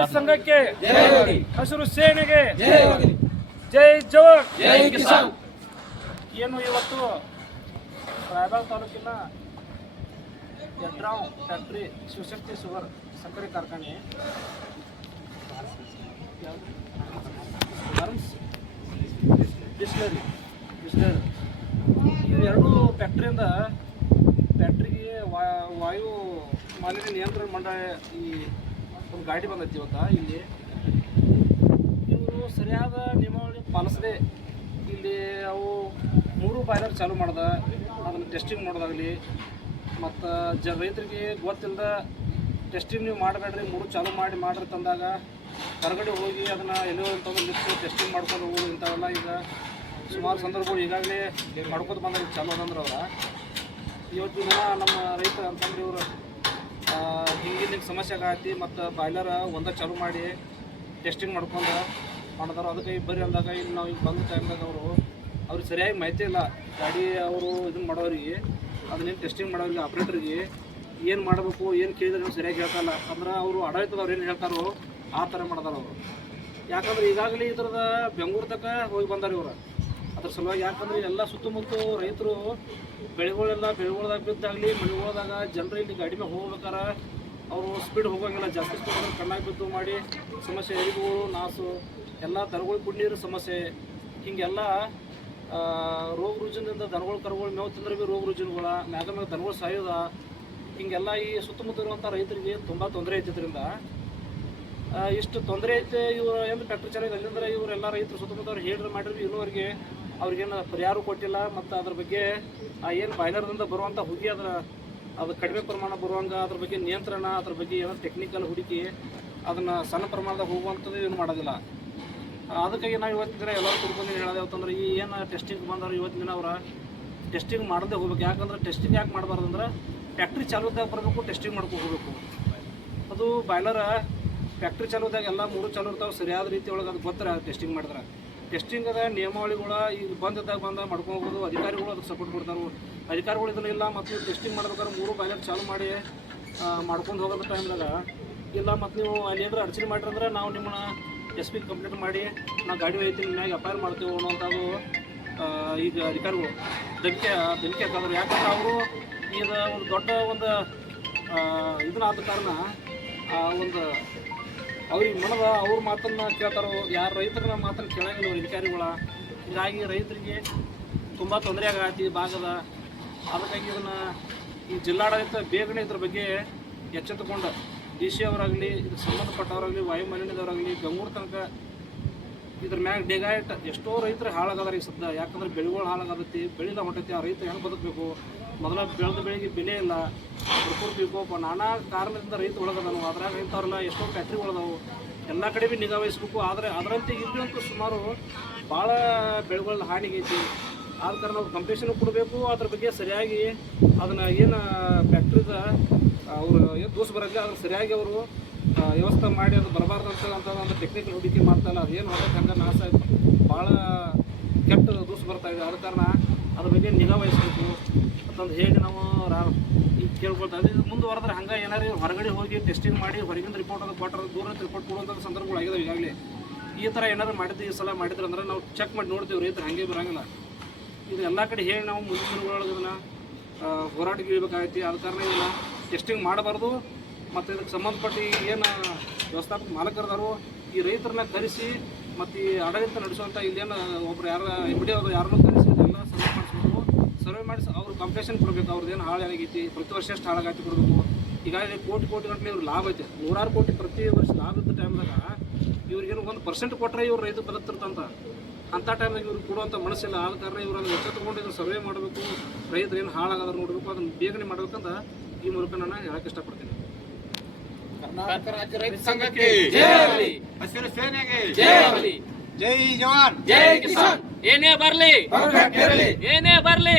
ರೈತ ಸಂಘಕ್ಕೆ, ಹಸಿರು ಸೇನೆಗೆ ಜೈ ಜವಾನ್ ಜೈ ಕಿಸಾನ್. ಏನು ಇವತ್ತು ರಾಯಬಾಗ್ ತಾಲೂಕಿನ ಯಡ್ರಾವ್ ಫ್ಯಾಕ್ಟ್ರಿ ಶಿವಶಕ್ತಿ ಶುಗರ್ ಸಕ್ಕರೆ ಕಾರ್ಖಾನೆ ಬಿಸ್ಲರಿ ಇವೆರಡು ಫ್ಯಾಕ್ಟ್ರಿಯಿಂದ ಫ್ಯಾಕ್ಟ್ರಿಗೆ ವಾಯು ಮಾಲಿನ್ಯ ನಿಯಂತ್ರಣ ಮಂಡಳ ಈ ಒಂದು ಗಾಡಿ ಬಂದೈತಿ ಇವತ್ತು. ಇಲ್ಲಿ ಇವರು ಸರಿಯಾದ ನಿಯಮಾವಳಿ ಪಾಲಿಸದೆ ಇಲ್ಲಿ ಅವು 3 ಬಾಯ್ಲರ್ ಚಾಲೂ ಮಾಡ್ದ, ಅದನ್ನು ಟೆಸ್ಟಿಂಗ್ ಮಾಡೋದಾಗಲಿ ಮತ್ತು ರೈತರಿಗೆ ಗೊತ್ತಿಲ್ಲದ ಟೆಸ್ಟಿಂಗ್ ನೀವು ಮಾಡಬೇಡ್ರಿ 3 ಚಾಲೂ ಮಾಡ್ರಿ ತಂದಾಗ ಹೊರಗಡೆ ಹೋಗಿ ಅದನ್ನು ಎಲ್ಲೋ ಅಂತಂದ್ರೆ ಲಿಫ್ಟು ಟೆಸ್ಟಿಂಗ್ ಮಾಡ್ಕೊಂಡು ಹೋಗೋದು ಇಂಥವೆಲ್ಲ ಈಗ ಸುಮಾರು ಸಂದರ್ಭಗಳು ಈಗಾಗಲೇ ಮಾಡ್ಕೊಂಡು ಬಂದಾಗ ಚಾಲೂ ಅದಂದ್ರೆ ಅವರ ಇವತ್ತು ದಿನ ನಮ್ಮ ರೈತ ಅಂತಂದ್ರೆ ಇವರು ಹಿಂಗಿನ ಸಮಸ್ಯೆ ಆಗತ್ತಿ ಮತ್ತು ಬಾಯ್ಲರ್ ಒಂದೇ ಚಾಲೂ ಮಾಡಿ ಟೆಸ್ಟಿಂಗ್ ಮಾಡಿದಾರೆ. ಅದಕ್ಕೆ ಬರ್ರಿ ಅಂದಾಗ ಇಲ್ಲಿ ನಾವು ಈಗ ಬಂದ ಟೈಮ್ದಾಗ ಅವ್ರಿಗೆ ಸರಿಯಾಗಿ ಮಾಹಿತಿ ಇಲ್ಲ. ಗಾಡಿ ಅವರು ಇದನ್ನು ಮಾಡೋರಿಗೆ ಅದನ್ನೇನು ಟೆಸ್ಟಿಂಗ್ ಮಾಡೋರಿಗೆ ಆಪ್ರೇಟರ್ಗೆ ಏನು ಮಾಡಬೇಕು ಏನು ಕೇಳಿದ್ರೆ ಸರಿಯಾಗಿ ಹೇಳ್ತಾಯಿಲ್ಲ. ಅಂದ್ರೆ ಅವರು ಆಡಳಿತದವ್ರು ಏನು ಹೇಳ್ತಾರೋ ಆ ಥರ ಮಾಡಿದಾರೆ ಅವರು. ಯಾಕಂದ್ರೆ ಈಗಾಗಲೇ ಇದ್ರದ ಬೆಂಗಳೂರು ತನಕ ಹೋಗಿ ಬಂದಾರೆ ಇವರು. ಅದ್ರ ಸಲುವಾಗಿ ಯಾಕಂದ್ರೆ ಎಲ್ಲ ಸುತ್ತಮುತ್ತ ರೈತರು ಬೆಳೆಗಳದಾಗ ಬಿದ್ದಾಗಲಿ ಮನೆಗಳದಾಗ ಜನರು ಇಲ್ಲಿ ಗಾಡಿ ಮೇಲೆ ಹೋಗ್ಬೇಕಾರೆ ಅವರು ಸ್ಪೀಡ್ ಹೋಗೋಂಗಿಲ್ಲ, ಜಾಸ್ತಿ ಸ್ಪೀಡ್ ಕಣ್ಣಾಗಿ ಬಿದ್ದು ಮಾಡಿ ಸಮಸ್ಯೆ, ಎರಿಗಳು ನಾಸು ಎಲ್ಲ ದನಗಳು ಕುಡಿನೀರು ಸಮಸ್ಯೆ, ಹೀಗೆಲ್ಲ ರೋಗ ರುಜಿನದಿಂದ ದನಗಳು ಕರುಗಳು ಮೇವು ತಿಂದ್ರೆ ಭೀ ರೋಗ ರುಜಿನಗಳ ಮ್ಯಾಗ ದನಗಳು ಸಾಯೋದ, ಹೀಗೆಲ್ಲ ಈ ಸುತ್ತಮುತ್ತ ಇರುವಂಥ ರೈತರಿಗೆ ತುಂಬ ತೊಂದರೆ ಐತಿದ್ರಿಂದ ಇಷ್ಟು ತೊಂದರೆ ಐತೆ. ಇವರು ಏನು ಫ್ಯಾಕ್ಟ್ರಿ ಚೆನ್ನಾಗಿ ಅಲ್ಲಿಂದ್ರೆ ಇವರೆಲ್ಲ ರೈತರು ಸುತ್ತಮುತ್ತವ್ರು ಹೇಳಿದ್ರೆ ಮಾಡಿದ್ರು ಇನ್ನೂವರೆಗೆ ಅವ್ರಿಗೇನು ಪರಿಹಾರ ಕೊಟ್ಟಿಲ್ಲ. ಮತ್ತು ಅದ್ರ ಬಗ್ಗೆ ಏನು ಬಾಯ್ಲರ್ದಿಂದ ಬರುವಂಥ ಹುಗಿ ಅದು ಕಡಿಮೆ ಪ್ರಮಾಣ ಬರುವಂಗೆ ಅದ್ರ ಬಗ್ಗೆ ನಿಯಂತ್ರಣ, ಅದ್ರ ಬಗ್ಗೆ ಏನೋ ಟೆಕ್ನಿಕಲ್ ಹುಡುಕಿ ಅದನ್ನು ಸಣ್ಣ ಪ್ರಮಾಣದಾಗ ಹೋಗುವಂಥದ್ದು ಏನು ಮಾಡೋದಿಲ್ಲ. ಅದಕ್ಕಾಗಿ ನಾವು ಇವತ್ತಿನ ದಿನ ಎಲ್ಲರೂ ತಿಳ್ಕೊಂಡು ಹೇಳೋದು ಯಾವತ್ತಂದ್ರೆ ಈ ಏನು ಟೆಸ್ಟಿಂಗ್ ಬಂದವರು ಇವತ್ತಿನ ದಿನ ಅವರ ಟೆಸ್ಟಿಂಗ್ ಮಾಡದೇ ಹೋಗ್ಬೇಕು. ಯಾಕಂದ್ರೆ ಟೆಸ್ಟಿಂಗ್ ಯಾಕೆ ಮಾಡಬಾರ್ದು ಅಂದ್ರೆ ಫ್ಯಾಕ್ಟ್ರಿ ಚಾಲೂದಾಗ ಬರಬೇಕು, ಟೆಸ್ಟಿಂಗ್ ಮಾಡ್ಕೊಂಡು ಹೋಗಬೇಕು. ಅದು ಬಾಯ್ಲರ ಫ್ಯಾಕ್ಟ್ರಿ ಚಾಲೂದಾಗ ಎಲ್ಲ 3 ಚಾಲೂ ಇರ್ತಾವೆ, ಸರಿಯಾದ ರೀತಿ ಒಳಗೆ ಅದು ಗೊತ್ತರ ಟೆಸ್ಟಿಂಗ್ ಮಾಡಿದ್ರೆ. ಟೆಸ್ಟಿಂಗದ ನಿಯಮಾವಳಿಗಳ ಈಗ ಬಂದಾಗ ಮಾಡ್ಕೊಂಡು ಹೋಗೋದು, ಅಧಿಕಾರಿಗಳು ಅದಕ್ಕೆ ಸಪೋರ್ಟ್ ಕೊಡ್ತಾರೆ. ಅಧಿಕಾರಿಗಳು ಇದನ್ನು ಇಲ್ಲ ಮತ್ತು ಟೆಸ್ಟಿಂಗ್ ಮಾಡ್ಬೇಕಾದ್ರೆ 3 ಬಾಯ್ಲರ್ ಚಾಲೂ ಮಾಡಿ ಮಾಡ್ಕೊಂಡು ಹೋಗೋದು ಟೈಮ್ದಾಗ ಇಲ್ಲ ಮತ್ತು ನೀವು ಅಲ್ಲಿ ಏನಾದ್ರು ಅಡಚಣೆ ಮಾಡಿರಂದ್ರೆ ನಾವು ನಿಮ್ಮನ್ನ SP ಕಂಪ್ಲೇಂಟ್ ಮಾಡಿ ನಾವು ಗಾಡಿ ಒಯ್ತೀನಿ ನಿಮ್ಮಾಗ FIR ಮಾಡ್ತೀವಿ ಅನ್ನೋಂಥದ್ದು ಈಗ ಅಧಿಕಾರಿಗಳು ಬೆಂಕಿ ಹಾಕಿದ್ರೆ. ಯಾಕಂದ್ರೆ ಅವರು ಈಗ ಒಂದು ದೊಡ್ಡ ಒಂದು ಇದನ್ನಾದ ಕಾರಣ ಒಂದು ಅವ್ರಿಗೆ ಮನದ ಅವ್ರ ಮಾತನ್ನು ಕೇಳ್ತಾರೋ, ಯಾರು ರೈತರ ಮಾತನ್ನು ಕೇಳಂಗಿಲ್ಲ ಅವ್ರ ಅಧಿಕಾರಿಗಳ. ಹೀಗಾಗಿ ರೈತರಿಗೆ ತುಂಬ ತೊಂದರೆ ಆಗತ್ತೆ ಈ ಭಾಗದ. ಅದಕ್ಕಾಗಿ ಇದನ್ನು ಈ ಜಿಲ್ಲಾಡಳಿತ ಬೇಗನೆ ಇದ್ರ ಬಗ್ಗೆ ಎಚ್ಚೆತ್ತುಕೊಂಡು DC ಅವರಾಗಲಿ, ಇದಕ್ಕೆ ಸಂಬಂಧಪಟ್ಟವರಾಗಲಿ, ವಾಯು ಮಾಲಿನ್ಯದವರಾಗಲಿ ಬೆಂಗಳೂರು ತನಕ ಇದ್ರ ಮ್ಯಾಗ ನಿಗಾ ಇಟ್ಟು ಎಷ್ಟೋ ರೈತರು ಹಾಳಾಗದಾರ ಈ ಸದ್ಯ. ಯಾಕಂದ್ರೆ ಬೆಳೆಗಳು ಹಾಳಾಗತ್ತೆ, ಬೆಳೆದ ಹೊಂಟೈತಿ. ಆ ರೈತ ಹೆಂಗೆ ಬದುಕಬೇಕು? ಮೊದಲ ಬೆಳೆದ ಬೆಳೆಗೆ ಬೆಲೆ ಇಲ್ಲ, ಪ್ರಕೃತಿ ನಾನಾ ಕಾರಣದಿಂದ ರೈತ ಒಳಗದನು. ಅದ್ರಾಗ ಇಂಥವ್ರಲ್ಲ ಎಷ್ಟೋ ಫ್ಯಾಕ್ಟ್ರಿ ಒಳಗವು, ಎಲ್ಲ ಕಡೆ ಭೀ ನಿಗಾ ವಹಿಸ್ಬೇಕು. ಆದರೆ ಅದರಂತೆ ಇಲ್ಲಿ ಅಂತೂ ಸುಮಾರು ಭಾಳ ಬೆಳೆಗಳ ಹಾನಿಗೈತಿ. ಆದ ಕಾರಣ ನಾವು ಕಂಪೇಷನ್ ಕೊಡಬೇಕು. ಅದ್ರ ಬಗ್ಗೆ ಸರಿಯಾಗಿ ಅದನ್ನು ಏನು ಫ್ಯಾಕ್ಟ್ರಿದ ಅವರು ಏನು ದೋಷ ಬರಲ್ಲ ಅದ್ರ ಸರಿಯಾಗಿ ಅವರು ವ್ಯವಸ್ಥೆ ಮಾಡಿ ಅದು ಬರಬಾರ್ದಂತ ಒಂದು ಟೆಕ್ನಿಕಲ್ ಹುಡುಕಿ ಮಾಡ್ತಾಯಿಲ್ಲ. ಅದು ಏನು ಹೊರಗೆ ಹಂಗೆ ನಾಶ ಭಾಳ ಕೆಟ್ಟ ದೋಷ ಬರ್ತಾಯಿದೆ. ಆದ ಕಾರಣ ಅದ್ರ ಬಗ್ಗೆ ನಿಗಾ ವಹಿಸಬೇಕು ಅಂತಂದು ಹೇಳಿ ನಾವು ಈಗ ಕೇಳ್ಕೊಳ್ತಾ ಇದ್ದೀವಿ. ಮುಂದುವರೆದ್ರೆ ಹಂಗೆ ಏನಾರು ಹೊರಗಡೆ ಹೋಗಿ ಟೆಸ್ಟಿಂಗ್ ಮಾಡಿ ಹೊರಗಿಂದ ರಿಪೋರ್ಟ್ ಅದು ಕೊಟ್ಟರೆ ದೂರ ರಿಪೋರ್ಟ್ ಕೊಡುವಂಥ ಸಂದರ್ಭಗಳು ಆಗಿದಾವೆ ಈಗಾಗಲೇ. ಈ ಥರ ಏನಾದ್ರು ಮಾಡಿದ್ದು ಈ ಸಲ ಮಾಡಿದ್ರೆ ಅಂದ್ರೆ ನಾವು ಚೆಕ್ ಮಾಡಿ ನೋಡ್ತೀವಿ, ರೈತರು ಹಾಗೆ ಬರೋಂಗಿಲ್ಲ. ಇದು ಎಲ್ಲ ಕಡೆ ಹೇಳಿ ನಾವು ಮುಂದಿನ ದಿನಗಳೊಳಗೆ ಇದನ್ನು ಹೋರಾಟಕ್ಕೆ ಇಳಬೇಕಾಗೈತಿ. ಆದ ಕಾರಣ ಇದನ್ನು ಟೆಸ್ಟಿಂಗ್ ಮಾಡಬಾರ್ದು. ಮತ್ತು ಇದಕ್ಕೆ ಸಂಬಂಧಪಟ್ಟ ಏನು ವ್ಯವಸ್ಥಾಪಕ ಮಾಲಕರದಾರು ಈ ರೈತರನ್ನ ಕರೆಸಿ ಮತ್ತು ಈ ಆಡಳಿತ ನಡೆಸುವಂಥ ಇಲ್ಲೇನು ಒಬ್ರು MD ಅವರು ಯಾರನ್ನೂ ಕರೆಸಿ ಇದೆಲ್ಲ ಸರ್ವೆ ಮಾಡಿಸ್ಬೇಕು. ಸರ್ವೆ ಮಾಡಿಸಿ ಅವ್ರು ಕಂಪ್ಲೇಷನ್ ಕೊಡಬೇಕು. ಅವ್ರದ್ದೇನು ಹಾಳಾಗೈತಿ, ಪ್ರತಿ ವರ್ಷ ಎಷ್ಟು ಹಾಳಾಗೈತಿ ಕೊಡಬೇಕು. ಈಗಾಗಲೇ ಕೋಟಿ ಗಟ್ಟಲೆ ಇವ್ರು ಲಾಭ ಐತೆ, 100 ಕೋಟಿ ಪ್ರತಿ ವರ್ಷ ಲಾಭ ಇದ್ದ ಟೈಮ್ದಾಗ ಇವ್ರಿಗೇನು 1% ಕೊಟ್ಟರೆ ಇವ್ರು ರೈತ ಬದುಕ್ತಿರ್ತಂತ. ಅಂಥ ಟೈಮ್ದಾಗ ಇವ್ರಿಗೆ ಕೊಡುವಂಥ ಮನಸ್ಸಿಲ್ಲ. ಆದ ಕಾರಣ ಇವ್ರು ಅದನ್ನು ಎಚ್ಚೆತ್ತುಕೊಂಡು ಇದನ್ನು ಸರ್ವೆ ಮಾಡಬೇಕು, ರೈತರು ಏನು ಹಾಳಾಗೋದ್ರ ನೋಡಬೇಕು, ಅದನ್ನು ಬೇಗನೆ ಮಾಡಬೇಕಂತ ಈ ಮೂಲಕ ನಾನು ಹೇಳಕ್ಕೆ ಇಷ್ಟಪಡ್ತೀನಿ. ಕರ್ನಾಟಕ ರಾಜ್ಯ ರೈತ ಸಂಘಕ್ಕೆ ಜೈ, ಹಸಿರು ಸೇನೆಗೆ ಜೈ, ಜೈ ಜವಾನ್ ಜೈ ಕಿಸಾನ್. ಏನೇ ಬರ್ಲಿ, ಏನೇ ಬರ್ಲಿ.